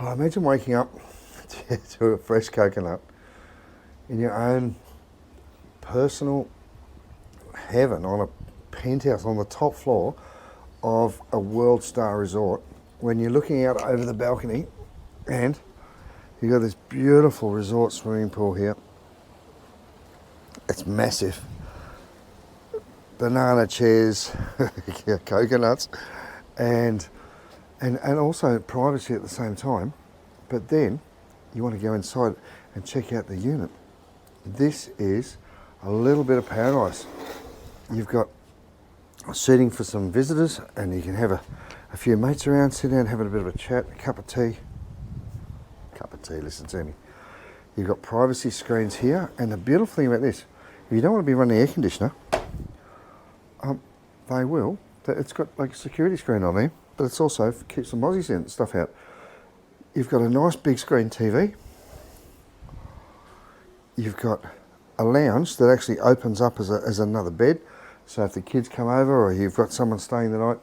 Oh, imagine waking up to a fresh coconut in your own personal heaven on a penthouse on the top floor of a world star resort when you're looking out over the balcony and you've got this beautiful resort swimming pool here. It's massive. Banana chairs, coconuts, and also privacy at the same time. But then you want to go inside and check out the unit. This is a little bit of paradise. You've got seating for some visitors, and you can have a few mates around, sit down, having a bit of a chat, a cup of tea. Listen to me. You've got privacy screens here, and the beautiful thing about this, if you don't want to be running the air conditioner, they will. It's got like a security screen on there, but it's also keeps some Aussies and stuff out. You've got a nice big screen TV. You've got a lounge that actually opens up as another bed. So if the kids come over or you've got someone staying the night,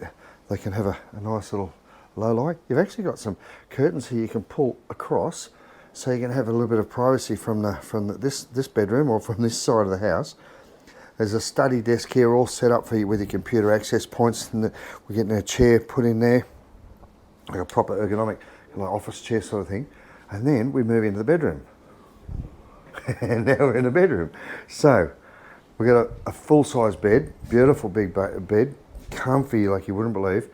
they can have a nice little low light. You've actually got some curtains here you can pull across, so you can have a little bit of privacy from this bedroom or from this side of the house. There's a study desk here all set up for you with your computer access points, and we're getting a chair put in there, like a proper ergonomic like office chair sort of thing. And then we move into the bedroom. And now we're in the bedroom. So we've got a full-size bed, beautiful big bed, comfy like you wouldn't believe.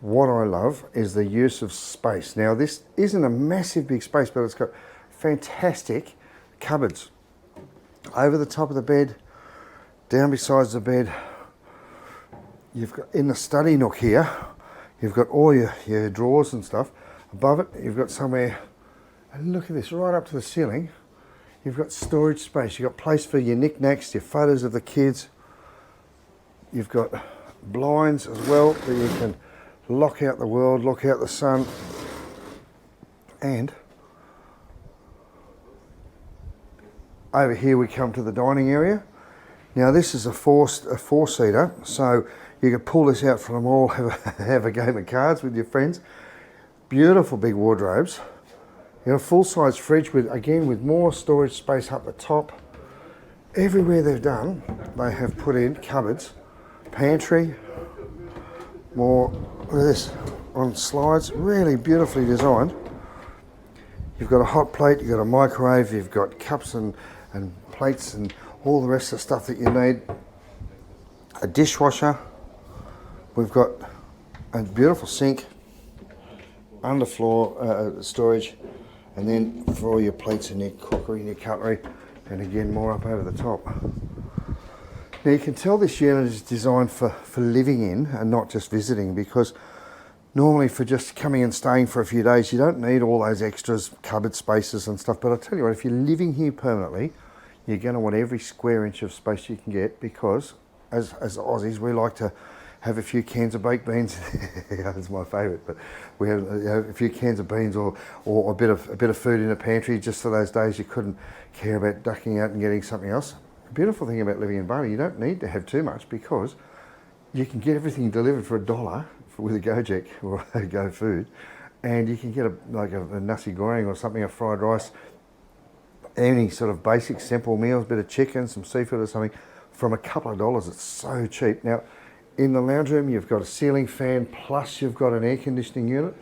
What I love is the use of space. Now this isn't a massive big space, but it's got fantastic cupboards over the top of the bed, down beside the bed. You've got in the study nook here, you've got all your drawers and stuff. Above it, you've got somewhere, and look at this, right up to the ceiling, you've got storage space. You've got place for your knickknacks, your photos of the kids. You've got blinds as well that you can lock out the world, lock out the sun. And over here we come to the dining area. Now this is a four-seater, so you can pull this out from the mall, have a game of cards with your friends. Beautiful big wardrobes. You have a full-size fridge with more storage space up the top. Everywhere they've done, they have put in cupboards, pantry, more, look at this, on slides, really beautifully designed. You've got a hot plate, you've got a microwave, you've got cups and plates and all the rest of the stuff that you need. A dishwasher. We've got a beautiful sink, underfloor storage, and then for all your plates and your cookery and your cutlery, and again more up over the top. Now you can tell this unit is designed for living in and not just visiting, because normally for just coming and staying for a few days you don't need all those extras, cupboard spaces and stuff. But I tell you what, if you're living here permanently, you're going to want every square inch of space you can get, because as Aussies we like to have a few cans of baked beans. It's my favourite, but we have a few cans of beans or a bit of food in the pantry just for those days you couldn't care about ducking out and getting something else. The beautiful thing about living in Bali, you don't need to have too much, because you can get everything delivered for $1 with a Gojek or a Go Food, and you can get a nasi goreng or something, a fried rice, any sort of basic simple meals, a bit of chicken, some seafood or something, from a couple of dollars. It's so cheap. Now, in the lounge room, you've got a ceiling fan, plus you've got an air conditioning unit.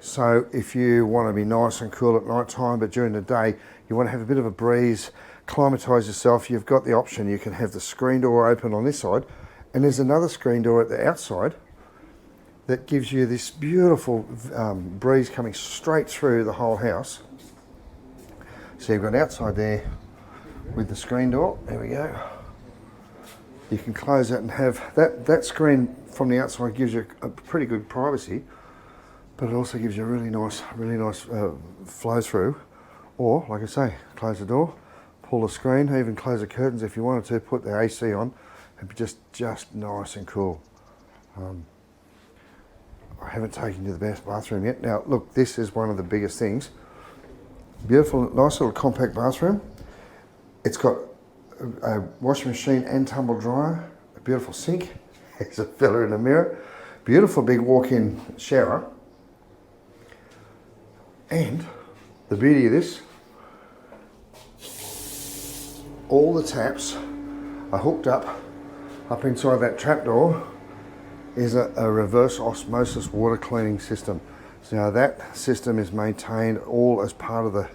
So if you want to be nice and cool at night time, but during the day, you want to have a bit of a breeze, climatise yourself, you've got the option. You can have the screen door open on this side, and there's another screen door at the outside that gives you this beautiful breeze coming straight through the whole house. So you've got outside there with the screen door. There we go. You can close that and have that screen from the outside gives you a pretty good privacy, but it also gives you a really nice flow through. Or, like I say, close the door, pull the screen, even close the curtains if you wanted to, put the AC on, and be just nice and cool. I haven't taken you to the bathroom yet. Now, look, this is one of the biggest things. Beautiful, nice little compact bathroom. It's got a washing machine and tumble dryer, a beautiful sink. There's a fella in the mirror. Beautiful big walk-in shower. And the beauty of this, all the taps are hooked up inside that trapdoor is a reverse osmosis water cleaning system. So now that system is maintained all as part of the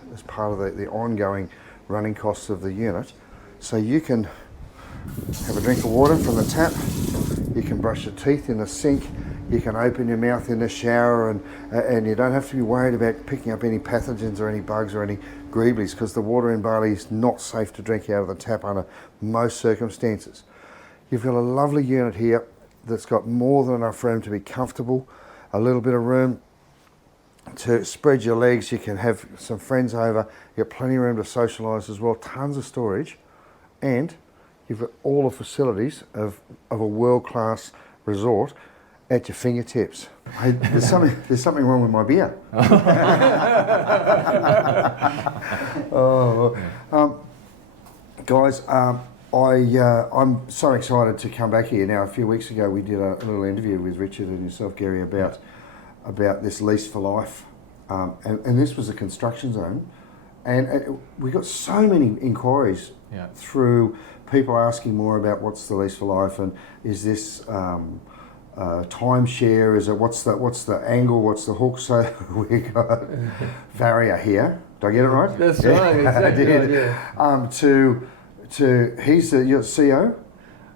ongoing running costs of the unit. So you can have a drink of water from the tap, you can brush your teeth in the sink, you can open your mouth in the shower, and you don't have to be worried about picking up any pathogens or any bugs or any greeblies, because the water in Bali is not safe to drink out of the tap under most circumstances. You've got a lovely unit here that's got more than enough room to be comfortable, a little bit of room to spread your legs. You can have some friends over, you've got plenty of room to socialise as well, tons of storage, and you've got all the facilities of a world-class resort at your fingertips. Hey, there's something wrong with my beer. Guys, I'm so excited to come back here. Now, a few weeks ago we did a little interview with Richard and yourself, Gary, about this lease for life, and this was a construction zone, and we got so many inquiries through people asking more about what's the lease for life, and is this timeshare, is it, what's the angle, what's the hook? So we got Varia here. Did I get it right? That's right, exactly. He's your CEO?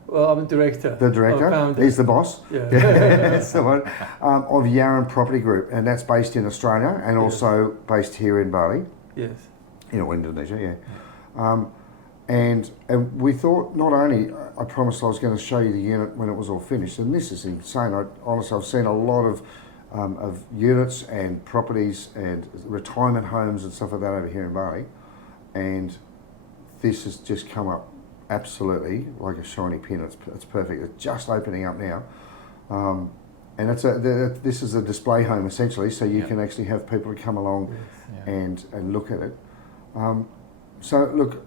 Well, I'm the director. The director? He's the boss? Yeah. That's the one. Of Yaran Property Group, and that's based in Australia and also based here in Bali. Yes. Indonesia, yeah. And we thought, not only, I promised I was going to show you the unit when it was all finished, and this is insane. Honestly, I've seen a lot of units and properties and retirement homes and stuff like that over here in Bali, and this has just come up absolutely like a shiny pin. It's perfect. It's just opening up now, and this is a display home essentially, so you can actually have people come along and look at it. So look,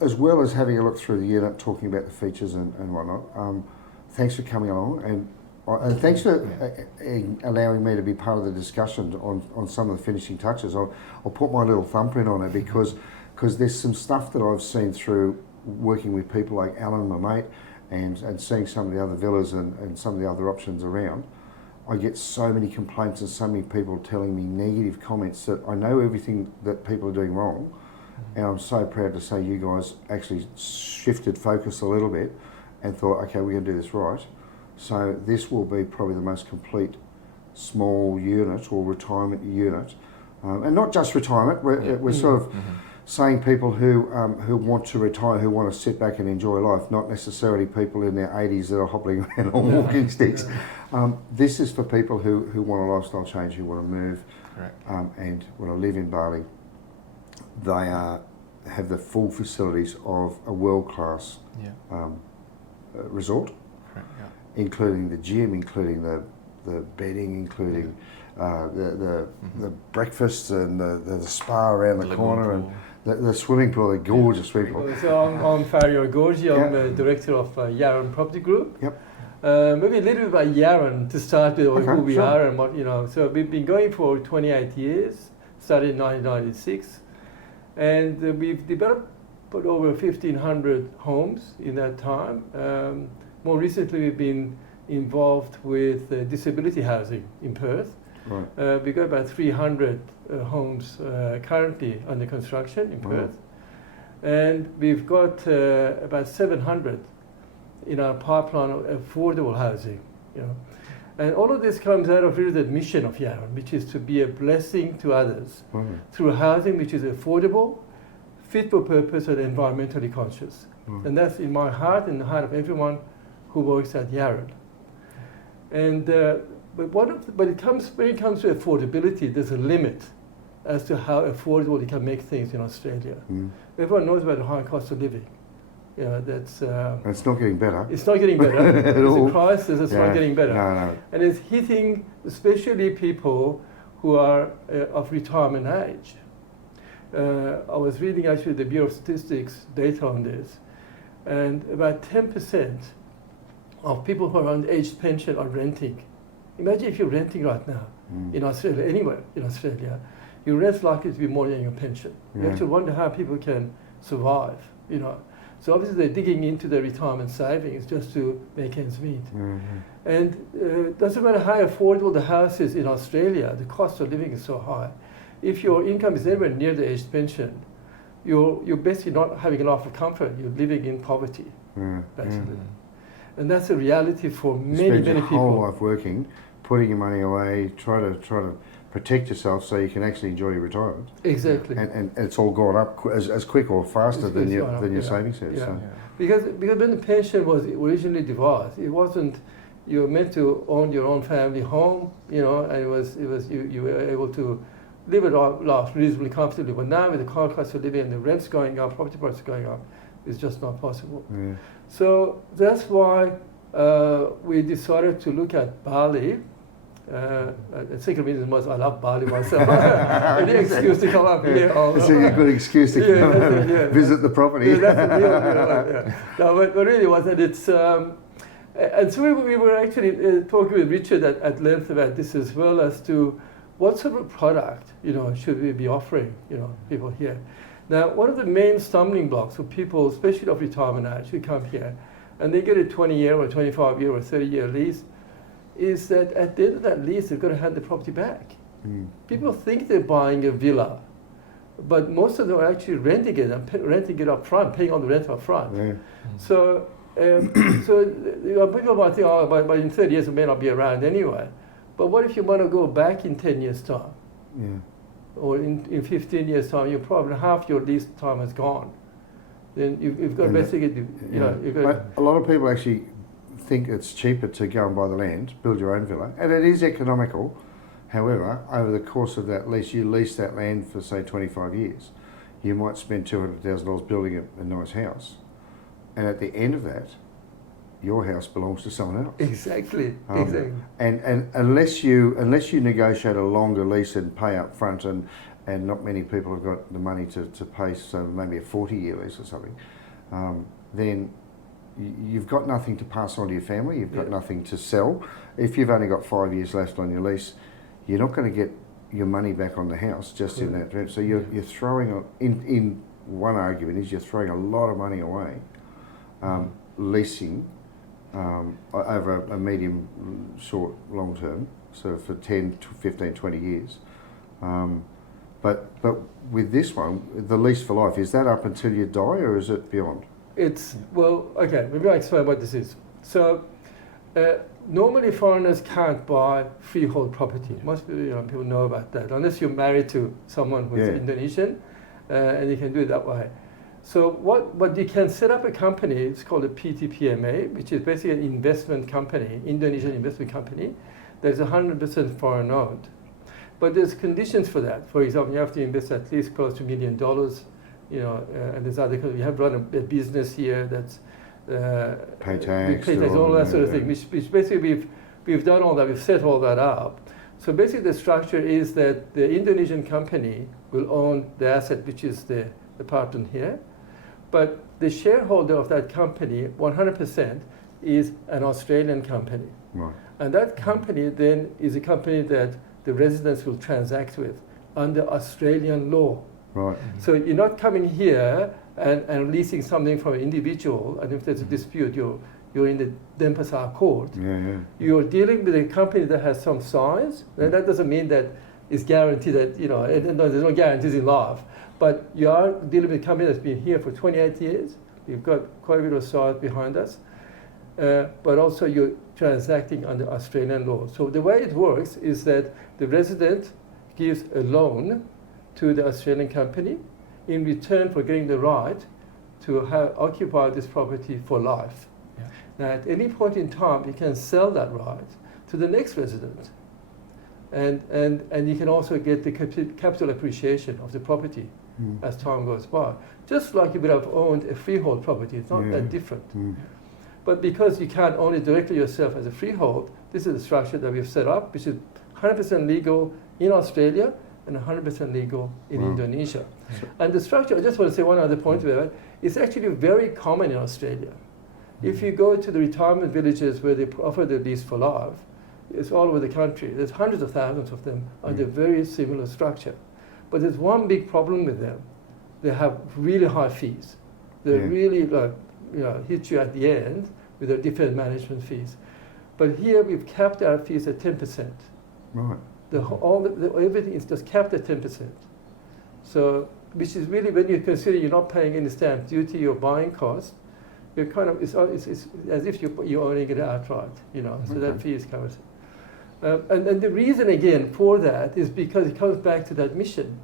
as well as having a look through the unit, talking about the features and whatnot, thanks for coming along, and thanks for allowing me to be part of the discussion on some of the finishing touches. I'll put my little thumbprint on it because there's some stuff that I've seen through working with people like Alan, my mate, and seeing some of the other villas and some of the other options around. I get so many complaints and so many people telling me negative comments that I know everything that people are doing wrong, and I'm so proud to say you guys actually shifted focus a little bit and thought, okay, we're going to do this right. So this will be probably the most complete small unit or retirement unit, and not just retirement. We're sort of saying people who want to retire, who want to sit back and enjoy life, not necessarily people in their 80s that are hobbling around on walking sticks. This is for people who want a lifestyle change, who want to move and want to live in Bali. They have the full facilities of a world-class resort, including the gym, including the bedding, including the breakfasts and the spa around the corner, and the swimming pool, the gorgeous swimming pool. So I'm Fario Gorgi, I'm the director of Yaran Property Group. Yep. Maybe a little bit about Yaran to start with, who we are and what, So we've been going for 28 years, started in 1996, and we've developed over 1,500 homes in that time. More recently, we've been involved with disability housing in Perth. Right. We've got about 300 homes currently under construction in Perth, and we've got about 700 in our pipeline of affordable housing. And all of this comes out of really the mission of Yaran, which is to be a blessing to others through housing which is affordable, fit for purpose, and environmentally conscious. And that's in my heart and the heart of everyone who works at Yaran. And when it comes to affordability, there's a limit as to how affordable you can make things in Australia. Everyone knows about the high cost of living. That's. And it's not getting better. It's not getting better. It's a crisis. It's not getting better. No. And it's hitting especially people who are of retirement age. I was reading actually the Bureau of Statistics data on this, and about 10% of people who are on age pension are renting. Imagine if you're renting right now in Australia, anywhere in Australia, your rent's likely to be more than your pension. You Yeah. actually wonder how people can survive, you know. So obviously they're digging into their retirement savings just to make ends meet. And doesn't matter how affordable the house is in Australia, the cost of living is so high. If your income is anywhere near the age pension, you're basically not having a lot of comfort. You're living in poverty, basically. And that's a reality for many your people. whole life working, putting your money away, try to protect yourself so you can actually enjoy your retirement. Exactly. And it's all gone up as quick or faster It's than gone up, your yeah. savings has. Yeah. So. Because when the pension was originally devised, it wasn't, you were meant to own your own family home, you know, and it was you were able to live a life reasonably comfortably. But now with the cost of living and the rents going up, property prices going up, it's just not possible. Yeah. So that's why we decided to look at Bali. The second reason was I love Bali myself. Any excuse to come up here. It's a good excuse to come and visit the property. Yeah, that's the deal. You know, yeah. No, but really was that it's... and so we were actually talking with Richard at length about this as well, as to what sort of product, you know, should we be offering, you know, people here. Now, one of the main stumbling blocks for people, especially of retirement age, who come here, and they get a 20-year or 25-year or 30-year lease, is that at the end of that lease, they've got to hand the property back. People think they're buying a villa, but most of them are actually renting it and renting it up front, paying all the rent up front. Yeah. So, people might think, oh, but in 30 years it may not be around anyway. But what if you want to go back in 10 years' time? Yeah. Or in 15 years' time, you're probably half your lease time is gone. Then you've got to basically, you know, you've got a lot of people actually think it's cheaper to go and buy the land, build your own villa, and it is economical. However, over the course of that lease, you lease that land for say 25 years. You might spend $200,000 building a nice house, and at the end of that, your house belongs to someone else. Exactly, exactly. And unless you negotiate a longer lease and pay up front, and not many people have got the money to pay, so maybe a 40-year lease or something, then you've got nothing to pass on to your family, you've got nothing to sell. If you've only got 5 years left on your lease, you're not going to get your money back on the house just in that rent. So you're throwing, in one argument is you're throwing a lot of money away leasing over a medium, short, long term, so for 10, 15, 20 years. But with this one, the lease for life, is that up until you die or is it beyond? It's, well, okay, maybe I'll explain what this is. So, normally foreigners can't buy freehold property. Most people know about that, unless you're married to someone who's Indonesian, and you can do it that way. So what you can set up a company, it's called a PTPMA, which is basically an investment company, Indonesian investment company, that's 100% foreign owned. But there's conditions for that. For example, you have to invest at least close to $1 million, you know, and there's other, you have to run a business here that's pay tax, all that sort of thing, which basically we've done all that, we've set all that up. So basically the structure is that the Indonesian company will own the asset, which is the apartment here, but the shareholder of that company, 100%, is an Australian company. Right. And that company then is a company that the residents will transact with under Australian law. Right. So you're not coming here and leasing something from an individual, and if there's a dispute, you're in the Denpasar court. You're dealing with a company that has some size, and that doesn't mean that it's guaranteed that, you know, there's no guarantees in life, but you are dealing with a company that's been here for 28 years. We've got quite a bit of size behind us, but also you're transacting under Australian law. So the way it works is that the resident gives a loan to the Australian company in return for getting the right to occupy this property for life. Yeah. Now, at any point in time, you can sell that right to the next resident. And you can also get the capital appreciation of the property as time goes by. Just like you would have owned a freehold property, it's not that different. But because you can't own it directly yourself as a freehold, this is the structure that we've set up, which is 100% legal in Australia and 100% legal in Indonesia. And the structure, I just want to say one other point about it, it's actually very common in Australia. If you go to the retirement villages where they offer the lease for life, it's all over the country. There's hundreds of thousands of them under very similar structure. But there's one big problem with them. They have really high fees. They really hit you at the end with their different management fees. But here we've capped our fees at 10%. Right. Everything is just capped at 10%. So, which is really, when you consider you're not paying any stamp duty or buying cost, you're kind of, it's as if you're owning it outright, so that fee is covered. And the reason, again, for that is because it comes back to that mission.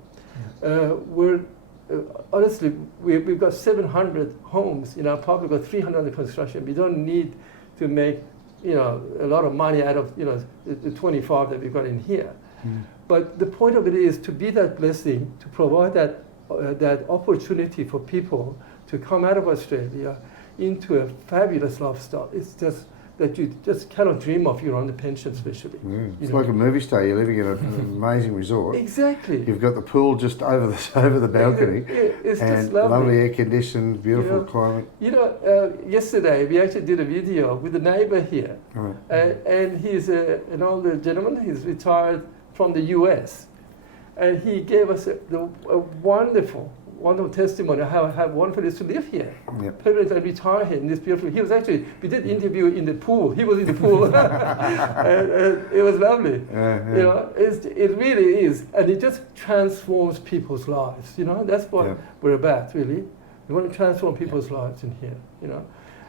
Honestly, we've got 700 homes in our public, we've got 300 under construction. We don't need to make a lot of money out of the 25 that we've got in here. But the point of it is to be that blessing, to provide that opportunity for people to come out of Australia into a fabulous lifestyle. It's just that you just cannot dream of. You're on the pension, especially. It's like a movie star. You're living in an amazing resort. Exactly. You've got the pool just over the balcony. It's and just lovely air conditioned, beautiful climate. Yesterday we actually did a video with a neighbor here, and he's an older gentleman. He's retired from the U.S. and he gave us a wonderful testimony of how wonderful it is to live here. Permanent and retire here in this beautiful. He was actually, we did interview in the pool. He was in the pool, and it was lovely. It really is, and it just transforms people's lives. That's what we're about, really. We want to transform people's lives in here.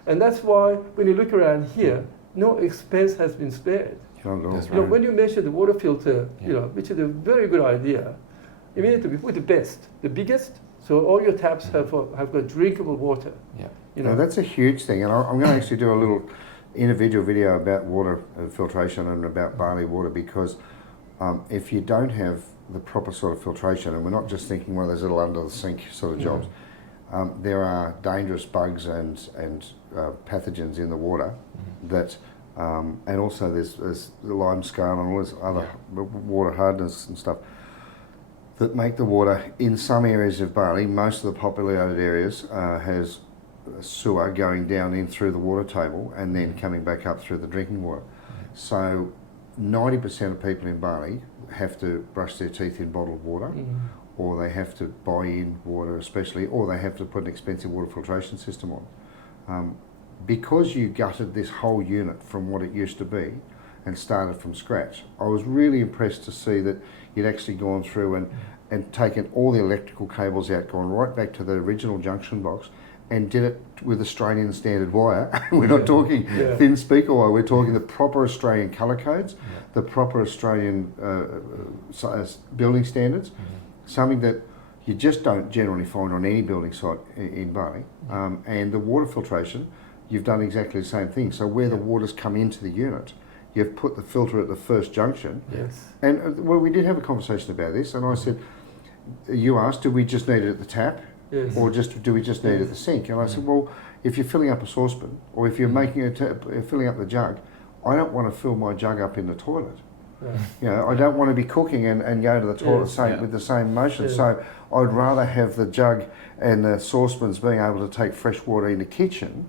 And that's why when you look around here, no expense has been spared. When you measure the water filter, which is a very good idea, you need to be with the best, the biggest. So all your taps have got drinkable water. Now that's a huge thing, and I'm going to actually do a little individual video about water filtration and about Bali water, because if you don't have the proper sort of filtration, and we're not just thinking one of those little under the sink sort of jobs, there are dangerous bugs and pathogens in the water that, and also there's the lime scale and all this other water hardness and stuff, that make the water, in some areas of Bali, most of the populated areas, has a sewer going down in through the water table and then coming back up through the drinking water. So 90% of people in Bali have to brush their teeth in bottled water, or they have to buy in water especially, or they have to put an expensive water filtration system on. Because you gutted this whole unit from what it used to be and started from scratch, I was really impressed to see that you'd actually gone through and taken all the electrical cables out, gone right back to the original junction box, and did it with Australian standard wire. We're not talking thin speaker wire, we're talking the proper Australian colour codes, the proper Australian building standards, something that you just don't generally find on any building site in Bali. And the water filtration, you've done exactly the same thing. So where the water's come into the unit, you've put the filter at the first junction. And we did have a conversation about this, and I said, you asked, do we just need it at the tap? Or do we just need it at the sink? And I said, well, if you're filling up a saucepan, or if you're making filling up the jug, I don't want to fill my jug up in the toilet. I don't want to be cooking and go to the toilet with the same motion. So I'd rather have the jug and the saucepans being able to take fresh water in the kitchen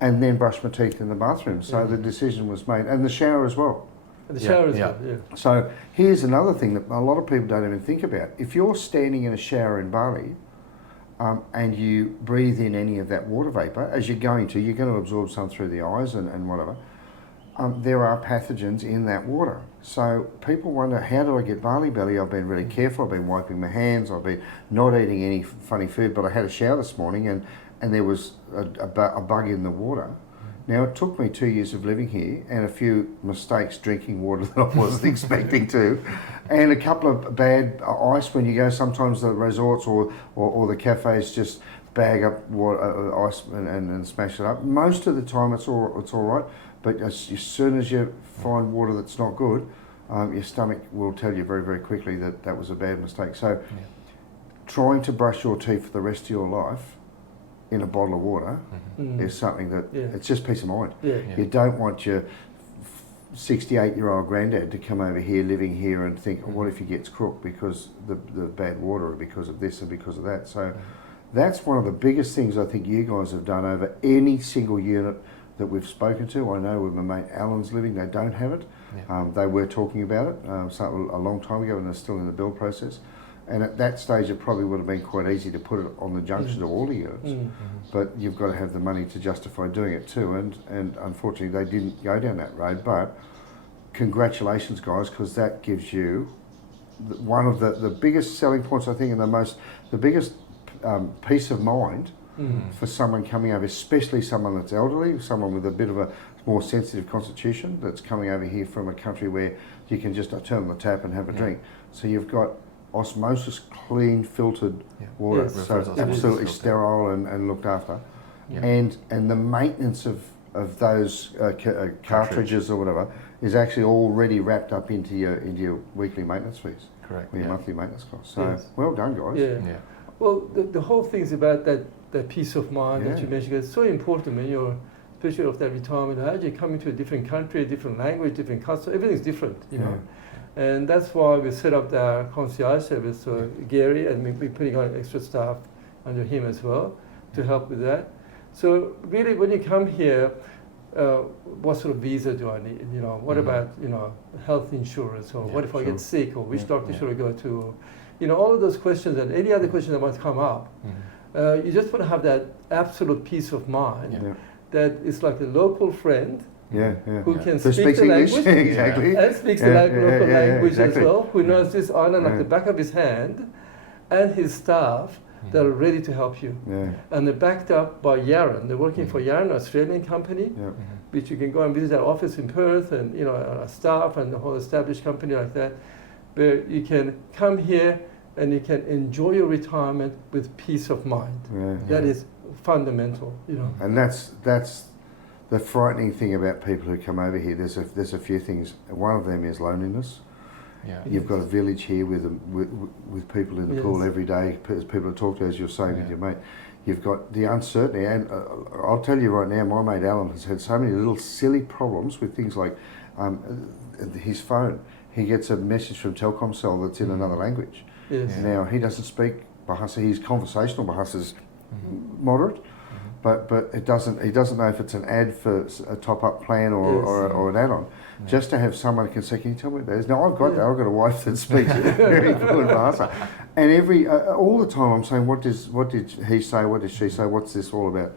and then brush my teeth in the bathroom. So the decision was made, and the shower as well. The shower as well, So here's another thing that a lot of people don't even think about. If you're standing in a shower in Bali and you breathe in any of that water vapour, as you're going to absorb some through the eyes and whatever, there are pathogens in that water. So people wonder, how do I get Bali belly? I've been really careful, I've been wiping my hands, I've been not eating any funny food, but I had a shower this morning and there was a bug in the water. Now, it took me 2 years of living here and a few mistakes drinking water that I wasn't expecting to, and a couple of bad ice when you go. Sometimes the resorts or the cafes just bag up water, ice and smash it up. Most of the time it's all right, but as soon as you find water that's not good, your stomach will tell you very, very quickly that was a bad mistake. So trying to brush your teeth for the rest of your life in a bottle of water is something that it's just peace of mind. You don't want your 68-year-old granddad to come over here, living here, and think, oh, what if he gets crook because the bad water, or because of this and because of that. So that's one of the biggest things I think you guys have done over any single unit that we've spoken to. I know with my mate Alan's living, they don't have it. They were talking about it a long time ago, and they're still in the build process. And at that stage, it probably would have been quite easy to put it on the junction of all the units. But you've got to have the money to justify doing it too. And unfortunately, they didn't go down that road. But congratulations, guys, because that gives you one of the biggest selling points, I think, and the biggest peace of mind for someone coming over, especially someone that's elderly, someone with a bit of a more sensitive constitution that's coming over here from a country where you can just turn on the tap and have a drink. So you've got osmosis clean filtered water, Yes. so it's absolutely sterile and looked after. And the maintenance of those cartridges or whatever is actually already wrapped up into your weekly maintenance fees. Correct. Or your monthly maintenance costs. So well done, guys. Yeah. Well, the whole thing is about that peace of mind that you mentioned. It's so important when you're, especially of that retirement age, you're coming to a different country, a different language, different custom, everything's different, you know. And that's why we set up the concierge service. So Gary, and we're putting on extra staff under him as well to help with that. So really, when you come here, what sort of visa do I need? You know, what about, you know, health insurance, or what if I get sick, or which doctor should I go to? You know, all of those questions and any other questions that might come up. You just want to have that absolute peace of mind that it's like a local friend who can speak the language and speaks the local language as well, who knows this island like the back of his hand, and his staff that are ready to help you. And they're backed up by Yaran. They're working for Yaran, an Australian company, which you can go and visit our office in Perth, and you know, our staff and the whole established company like that, where you can come here and you can enjoy your retirement with peace of mind. That is fundamental, you know. And that's the frightening thing about people who come over here. There's a few things. One of them is loneliness. You've got a village here with people in the pool every day, people to talk to, as you're saying with your mate. You've got the uncertainty, and I'll tell you right now, my mate Alan has had so many little silly problems with things like his phone. He gets a message from Telkomsel that's in another language. Now, he doesn't speak Bahasa. His conversational Bahasa is moderate, but he doesn't know if it's an ad for a top-up plan or an add-on. Just to have someone who can say, "Can you tell me this?" Now, I've got that. I've got a wife that speaks very fluent Bahasa, and all the time I'm saying, "What did he say? What did she say? What's this all about?"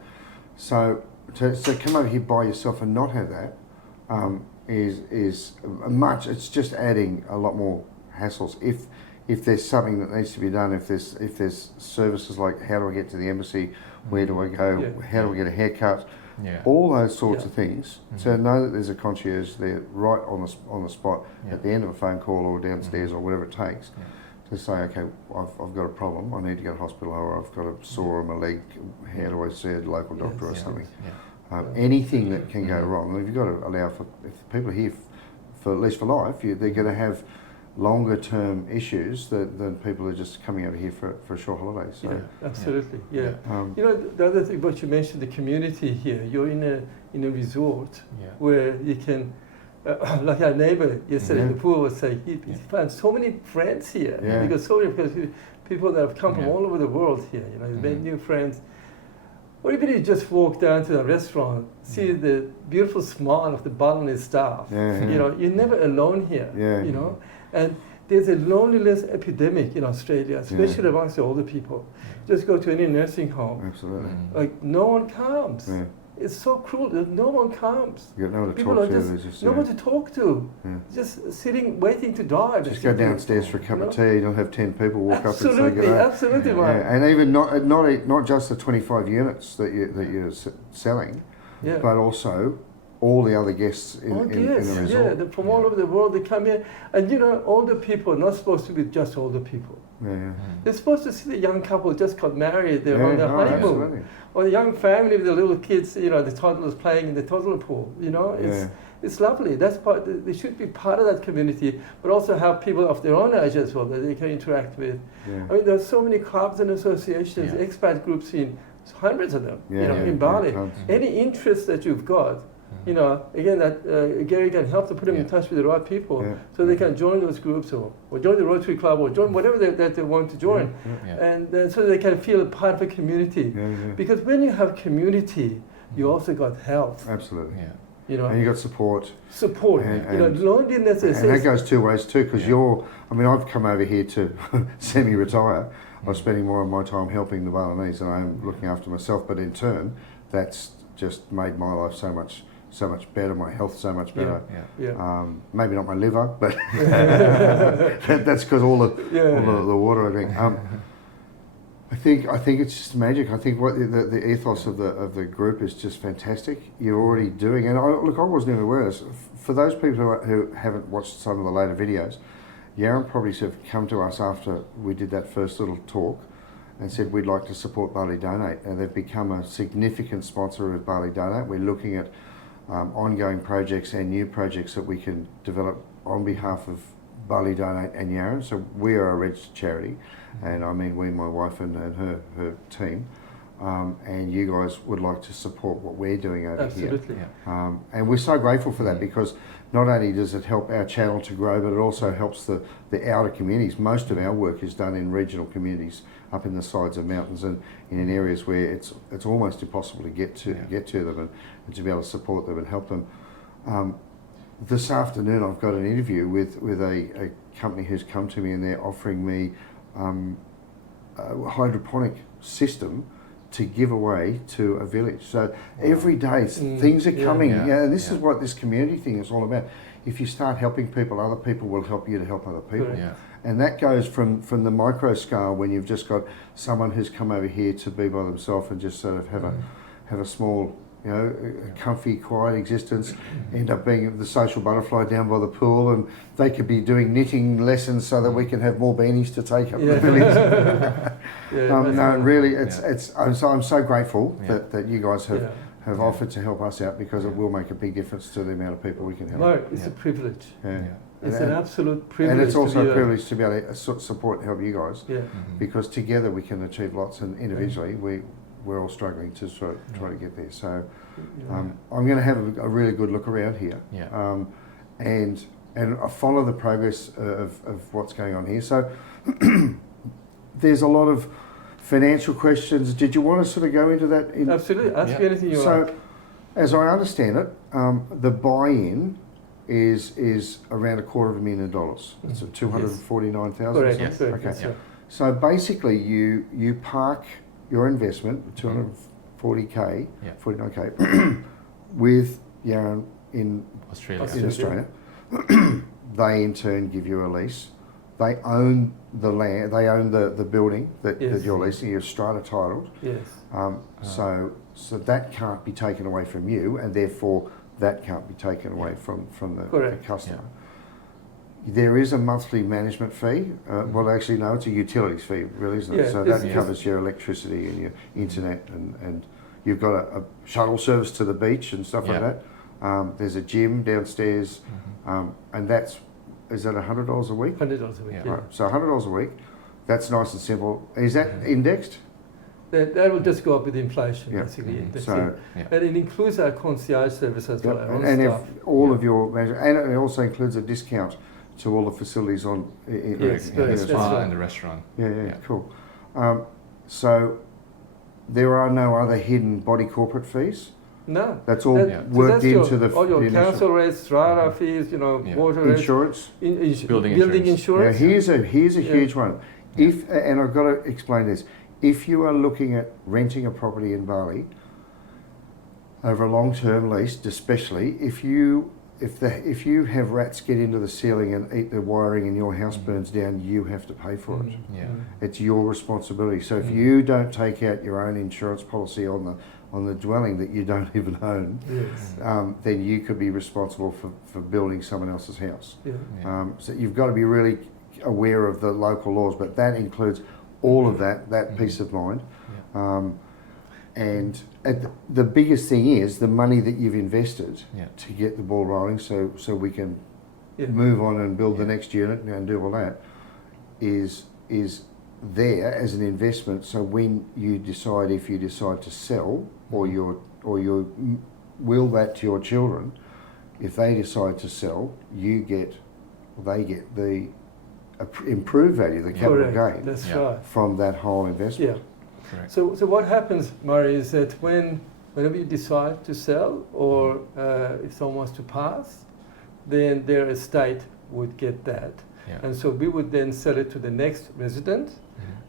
So to come over here by yourself and not have that is much. It's just adding a lot more hassles. If there's something that needs to be done, if there's services like how do I get to the embassy, where do I go, how do I get a haircut, all those sorts of things. So know that there's a concierge there right on the spot at the end of a phone call or downstairs or whatever it takes to say, okay, I've got a problem, I need to go to hospital, or I've got a sore on my leg, how do I see a local doctor or something. Anything that can go wrong, you've got to allow for, if people are here for at least for life, they're going to have longer term issues than people who are just coming over here for a short holiday. So. Absolutely. You know, the other thing, what you mentioned, the community here. You're in a resort where you can, like our neighbour yesterday in the pool was saying, he found so many friends here. Because people that have come from all over the world here. You know, he's made new friends. Or even you just walk down to a restaurant, see the beautiful smile of the Balinese staff. You know, you're never alone here. You know. And there's a loneliness epidemic in Australia, especially amongst the older people. Just go to any nursing home. Absolutely. Like, no one comes. It's so cruel that no one comes. You got no one to people talk to. No one to talk to. Just sitting, waiting to die. Just go downstairs for a cup of tea. You don't have 10 people walk up and say good day. Absolutely, right. And even not just the 25 units that you're selling, but also all the other guests in the resort. From all over the world, they come here. And you know, older people are not supposed to be just older people. They're supposed to see the young couple just got married, they're on their honeymoon. Absolutely. Or the young family with the little kids, you know, the toddlers playing in the toddler pool, you know. It's lovely. That's part. They should be part of that community, but also have people of their own age as well that they can interact with. I mean, there's so many clubs and associations, expat groups in hundreds of them, you know, in Bali. Any interest that you've got, you know, again, that Gary can help to put them in touch with the right people so they can join those groups or join the Rotary Club or join whatever that they want to join. And so they can feel a part of a community. Because when you have community, you also got health. Absolutely. you know. And you got support. Support. Loneliness is... And that goes two ways too, because Yeah. I've come over here to semi-retire. I'm spending more of my time helping the Balinese than I am looking after myself, but in turn, that's just made my life so much better, my health so much better. Yeah. Maybe not my liver, but that's because all the water I drink. I think it's just magic. I think what the ethos of the group is just fantastic. You're already doing, and I wasn't even aware of this. For those people who haven't watched some of the later videos, Yaran Properties have come to us after we did that first little talk and said we'd like to support Bali Donate, and they've become a significant sponsor of Bali Donate. We're looking at ongoing projects and new projects that we can develop on behalf of Bali Donate and Yaran. So we are a registered charity, and I mean we, my wife and her team, and you guys would like to support what we're doing over here. Absolutely. Yeah. And we're so grateful for that, because not only does it help our channel to grow, but it also helps the outer communities. Most of our work is done in regional communities up in the sides of mountains and in areas where it's almost impossible to get to them and to be able to support them and help them. This afternoon I've got an interview with a company who's come to me, and they're offering me a hydroponic system to give away to a village. So every day things are coming. And this is what this community thing is all about. If you start helping people, other people will help you to help other people. Yeah. And that goes from the micro scale, when you've just got someone who's come over here to be by themselves and just sort of have a small, comfy, quiet existence, end up being the social butterfly down by the pool, and they could be doing knitting lessons so that we can have more beanies to take up the village. No, really, I'm so grateful that you guys have offered to help us out, because it will make a big difference to the amount of people we can help. Mark, it's a privilege. Yeah. It's an absolute privilege. And it's also to be a privilege to be able to support and help you guys, Yeah. because together we can achieve lots, and individually we're all struggling to try to get there. So I'm going to have a really good look around here, and I follow the progress of what's going on here. So there's a lot of financial questions. Did you want to sort of go into that? Absolutely. Ask me anything you want. So, as I understand it, the buy-in is around $250,000. It's at $249,000. Correct. Yes. Correct. Okay. Yes, sir. So basically, you park your investment, $240K, 49K, with Yaran in Australia. They in turn give you a lease. They own the land. They own the building that you're leasing. You're strata titled. Yes. So that can't be taken away from you, and therefore that can't be taken away from the customer. There is a monthly management fee. Well, actually, no, it's a utilities fee, really, isn't it? So that covers your electricity and your internet, and you've got a shuttle service to the beach and stuff like that. There's a gym downstairs, and is that $100 a week? $100 a week. Right, so $100 a week. That's nice and simple. Is that indexed? That will just go up with inflation, basically. That's So, it. And it includes our concierge service as well. and if all of your management, and it also includes a discount to all the facilities on in the spa and the restaurant. Yeah, cool. So there are no other hidden body corporate fees? No. That's all worked into the all your council rates, strata fees, water rates. Insurance? Building insurance. Now here's a huge one. And I've got to explain this. If you are looking at renting a property in Bali over a long-term lease, especially if you have rats get into the ceiling and eat the wiring and your house burns down, you have to pay for it. It's your responsibility. So if you don't take out your own insurance policy on the dwelling that you don't even own, then you could be responsible for building someone else's house. So you've got to be really aware of the local laws, but that includes all of that peace of mind. And the biggest thing is the money that you've invested to get the ball rolling, so we can move on and build the next unit and do all that, is there as an investment. So when you decide, if you decide to sell, or you will that to your children, if they decide to sell, they get the improved value, the capital gain. That's right. From that whole investment. Yeah. So what happens, Murray, is that when whenever you decide to sell or if someone wants to pass, then their estate would get that. Yeah. And so we would then sell it to the next resident,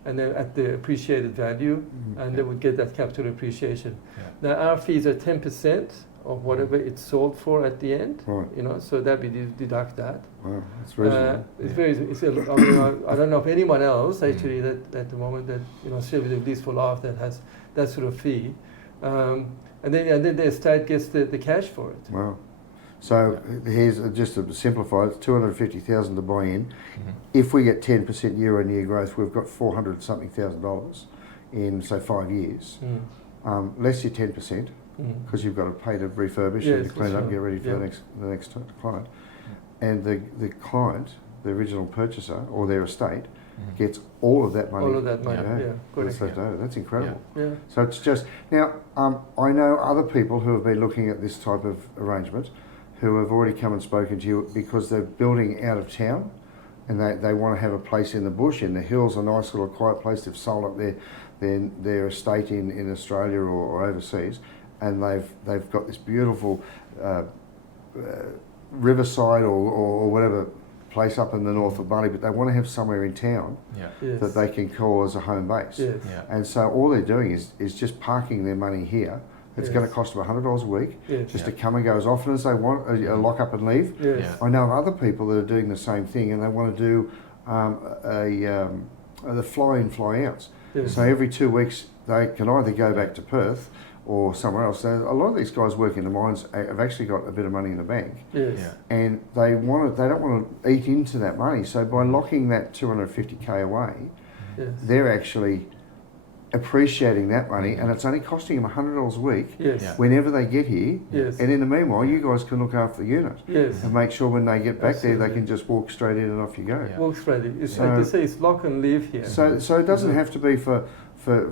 and then at the appreciated value, and they would get that capital appreciation. Yeah. Now our fees are 10% of whatever it's sold for at the end. Right. You know, so that we deduct that. Wow, that's reasonable. It's very. It's a, I mean, I don't know of anyone else actually that at the moment that still with Lease for Life that has that sort of fee, and then the estate gets the cash for it. Wow. So here's just to simplify, it's $250,000 to buy in. If we get 10% year-on-year growth, we've got $400-something thousand in say 5 years. Less your 10%, because you've got to pay to refurbish and to clean it up and get ready for the next client. And the client, the original purchaser or their estate, gets all of that money. All of that money, That's incredible. Yeah. So it's just, now I know other people who have been looking at this type of arrangement who have already come and spoken to you because they're building out of town and they want to have a place in the bush, in the hills, a nice little quiet place. They've sold up their estate in Australia or overseas, and they've got this beautiful riverside or whatever place up in the north of Bali, but they want to have somewhere in town that they can call as a home base. Yes. Yeah. And so all they're doing is just parking their money here. It's going to cost them $100 a week just to come and go as often as they want, lock up and leave. Yes. Yeah. I know other people that are doing the same thing, and they want to do the fly-in, fly-outs. Yes. So every 2 weeks they can either go back to Perth or somewhere else. So a lot of these guys work in the mines have actually got a bit of money in the bank, Yes. Yeah. and they don't want to eat into that money. So by locking that $250K away, Yes. they're actually appreciating that money, and it's only costing them $100 a week Yes. Yeah. whenever they get here. Yes. And in the meanwhile, you guys can look after the unit Yes. and make sure when they get back there, they Absolutely. can just walk straight in and off you go. Yeah. Walks ready. It's So- like they say, it's lock and live here. So it doesn't have to be for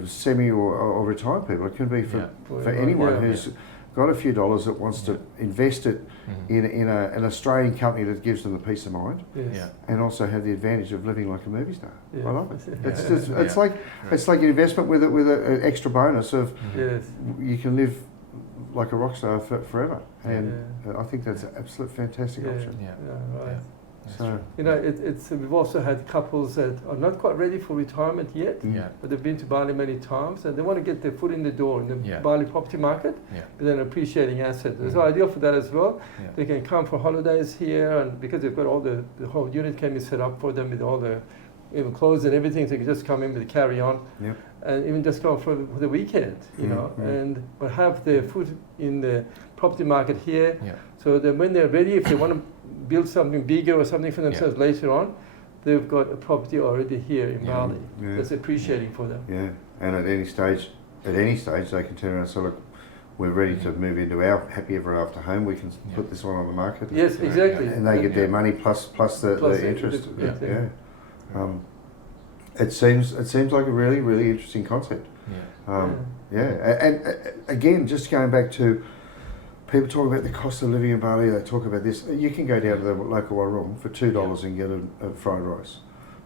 semi or retired people. It can be for anyone who's got a few dollars that wants to invest it in an Australian company that gives them the peace of mind, Yes. Yeah. and also have the advantage of living like a movie star. Yeah. I love it. Yeah. It's just it's Yeah. like it's like an investment with an extra bonus of Yes. you can live like a rock star forever, and I think that's an absolute fantastic option. Yeah. Yeah, right. That's So true. It's we've also had couples that are not quite ready for retirement yet, Yeah. but they've been to Bali many times and they want to get their foot in the door in the Yeah. Bali property market, Yeah. with an appreciating asset. It's ideal for that as well. Yeah. They can come for holidays here, and because they've got all the whole unit can be set up for them with all the even clothes and everything, so they can just come in with the carry on, Yep. and even just go for the weekend, you know, but have their foot in the property market here, Yeah. so that when they're ready, if they want to build something bigger or something for themselves later on, they've got a property already here in Bali Yeah. that's appreciating for them. Yeah, and at any stage they can turn around and say, look, we're ready to move into our happy ever after home. We can put this one on the market. Yes, exactly. And they get their money plus the interest. It seems like a really, really interesting concept. Yeah. And again, just going back to people talk about the cost of living in Bali. They talk about this. You can go down to the local room for $2 and get a fried rice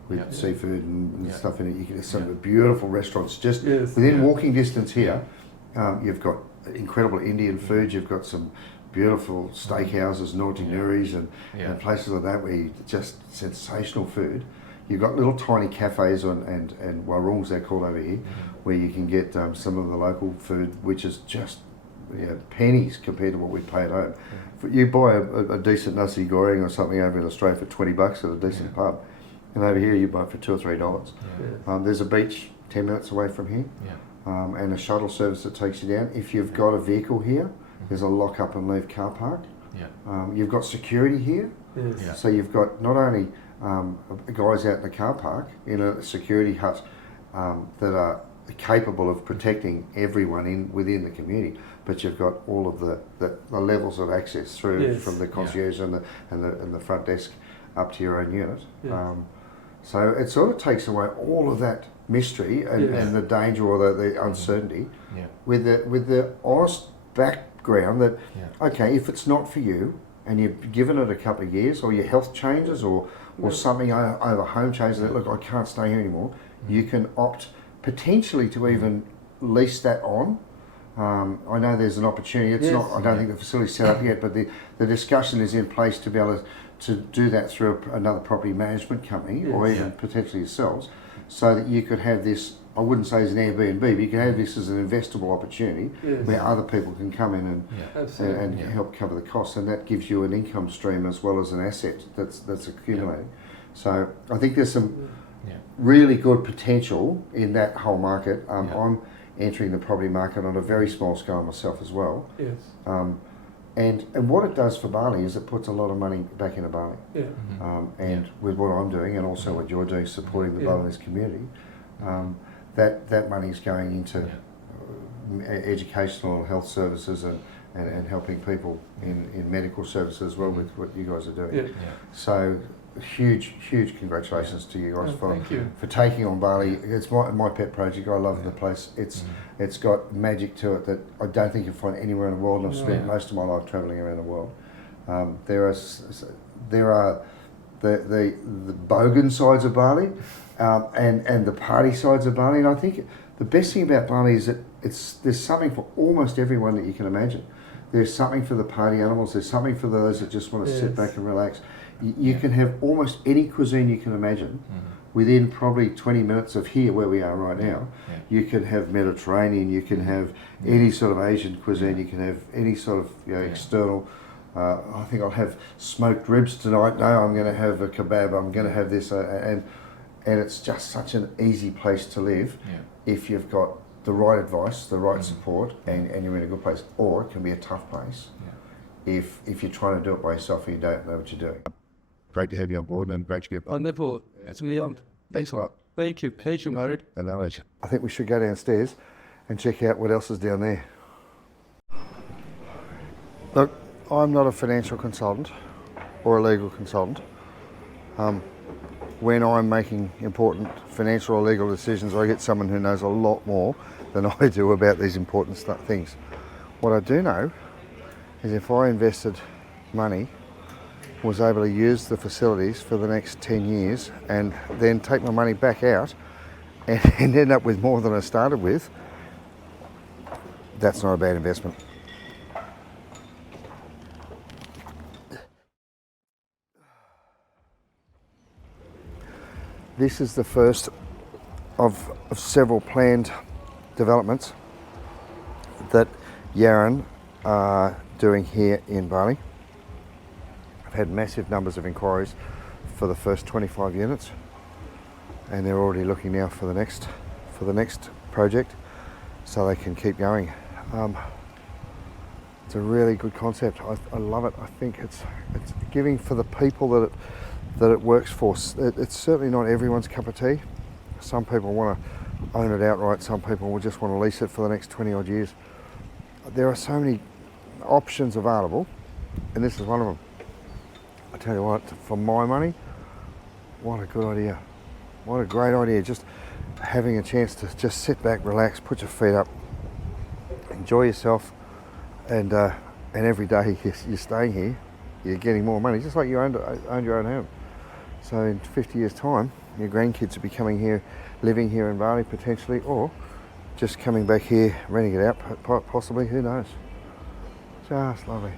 with seafood and stuff in it. You get some beautiful restaurants just within walking distance here. You've got incredible Indian food. You've got some beautiful steakhouses, Nortinuris and places like that where you just sensational food. You've got little tiny cafes and warungs they're called over here, where you can get some of the local food, which is just pennies compared to what we pay at home. You buy a decent nasi goreng or something over in Australia for $20 at a decent pub, and over here you buy it for $2 or $3. There's a beach 10 minutes away from here, and a shuttle service that takes you down. If you've got a vehicle here, there's a lock up and leave car park. You've got security here, so you've got not only guys out in the car park in a security hut that are capable of protecting everyone within the community, but you've got all of the levels of access through from the concierge and the front desk up to your own unit. So it sort of takes away all of that mystery and the danger or the uncertainty with the honest background that okay, if it's not for you and you've given it a couple of years or your health changes or something over home changes that look, I can't stay here anymore, you can opt potentially to even lease that on I know there's an opportunity. It's Yes. not. I don't think the facility's set up yet, but the discussion is in place to be able to do that through another property management company, or Yes. even potentially yourselves, so that you could have this. I wouldn't say as an Airbnb, but you can have this as an investable opportunity Yes. where other people can come in Absolutely. and help cover the costs, and that gives you an income stream as well as an asset that's accumulating. So I think there's some really good potential in that whole market. I'm entering the property market on a very small scale myself as well. Yes. And what it does for Bali is it puts a lot of money back into Bali. Yeah. And with what I'm doing and also what you're doing, supporting the Yeah. Balinese community, that money is going into educational and health services and helping people in medical services as well with what you guys are doing. Yeah. So huge congratulations to you guys Thank you. for taking on Bali. It's my pet project. I love the place. It's got magic to it that I don't think you'll find anywhere in the world. And I've spent most of my life travelling around the world. There are the bogan sides of Bali, and the party sides of Bali. And I think the best thing about Bali is that there's something for almost everyone that you can imagine. There's something for the party animals. There's something for those that just want to sit back and relax. You can have almost any cuisine you can imagine within probably 20 minutes of here where we are right now. You can have Mediterranean, you can have any sort of Asian cuisine, you can have any sort of external. I think I'll have smoked ribs tonight. No, I'm going to have a kebab. I'm going to have this, and it's just such an easy place to live if you've got the right advice, the right support, and you're in a good place. Or it can be a tough place if you're trying to do it by yourself and you don't know what you're doing. Great to have you on board and great to get On the board. That's brilliant. Thanks a lot. Thank you. Thank you, Margaret. And that was I think we should go downstairs and check out what else is down there. Look, I'm not a financial consultant or a legal consultant. When I'm making important financial or legal decisions, I get someone who knows a lot more than I do about these important things. What I do know is if I invested money, was able to use the facilities for the next 10 years and then take my money back out and end up with more than I started with, that's not a bad investment. This is the first of several planned developments that Yaran are doing here in Bali. I've had massive numbers of inquiries for the first 25 units, and they're already looking now for the next project, so they can keep going. It's a really good concept. I love it. I think it's giving for the people that it works for. It's certainly not everyone's cup of tea. Some people want to own it outright. Some people will just want to lease it for the next 20 odd years. There are so many options available, and this is one of them. I tell you what, for my money, what a good idea. What a great idea. Just having a chance to just sit back, relax, put your feet up, enjoy yourself, and every day you're staying here, you're getting more money, just like you owned your own home. So in 50 years' time, your grandkids will be coming here, living here in Bali potentially, or just coming back here, renting it out possibly, who knows. Just lovely.